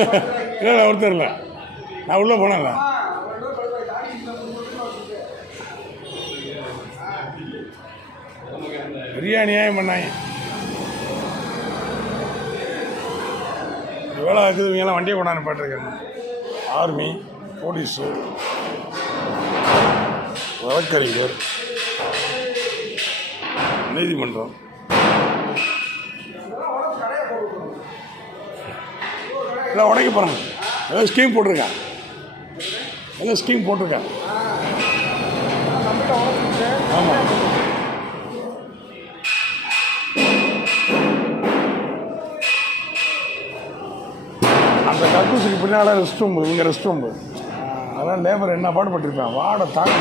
இல்லை ஒருத்தர் இல்லை, நான் உள்ளே போனேன்ல. பெரிய அநியாயம் பண்ணாங்க. எவ்வளோ இருக்குது, இவங்கெல்லாம் வண்டியை கொண்டாந்து பாட்டுருக்காங்க. ஆர்மி, போலீஸு, வழக்கறிஞர், நீதிமன்றம், எல்லாம் உடைக்க போகிறாங்க. ஏதோ ஸ்கீம் போட்டிருக்கேன், ஏதோ ஸ்கீம் போட்டிருக்கேன். ஆமாம், அந்த கக்கூசுக்கு பின்னால் ரெஸ்ட் ரூம், இங்கே ரெஸ்ட் ரூம். அதெல்லாம் லேபர் என்ன பாடுபட்டிருப்பேன், வாடை தாங்க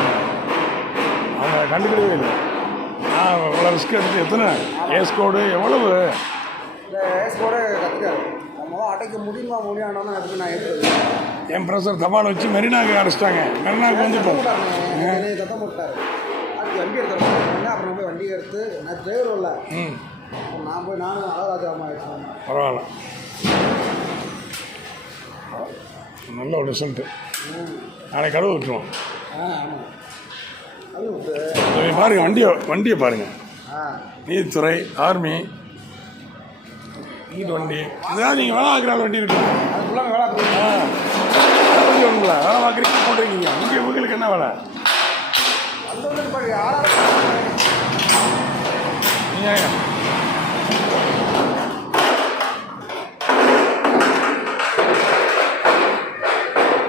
அவங்க கண்டுக்கிடவே இல்லை. நான் இவ்வளோ ரிஸ்க் எடுத்து எத்தனை ஏஸ் கோடு எவ்வளவு ஏஸ் கோடு கற்றுக்காரு. அடைக்க முடியுமா முடியாண்டோன்னா அதுக்கு நான் எடுத்து என் ப்ரெஷர் தபால் வச்சு மெரினாவுக்கு அடைச்சிட்டாங்க. மெரினாவுக்கு வந்துட்டோம். சத்தம் போட்டார். அதுக்கு வண்டி எடுத்துருக்கேன். அப்புறம் போய் வண்டி எடுத்து நான் டிரைவர் இல்லை, நான் போய் நானும் அழகாஜா அம்மா ஆகிடுச்சேன். பரவாயில்ல, நல்ல ஒரு ரிசல்ட்டு. நாளைக்கு கழுவு விட்டுருவோம். ஆமாம், அது பாருங்கள், வண்டியை பாருங்கள். நீதித்துறை, ஆர்மி, வீட்டு வண்டி, இதாவது நீங்கள் வேலை பார்க்குற வண்டி இருக்கு. அதுக்குள்ள வேலை வண்டி ஒன்றுங்களா வேலை பார்க்குறீங்க போட்டுருக்கீங்க. இங்கே உங்களுக்கு என்ன வேலை? நீங்கள்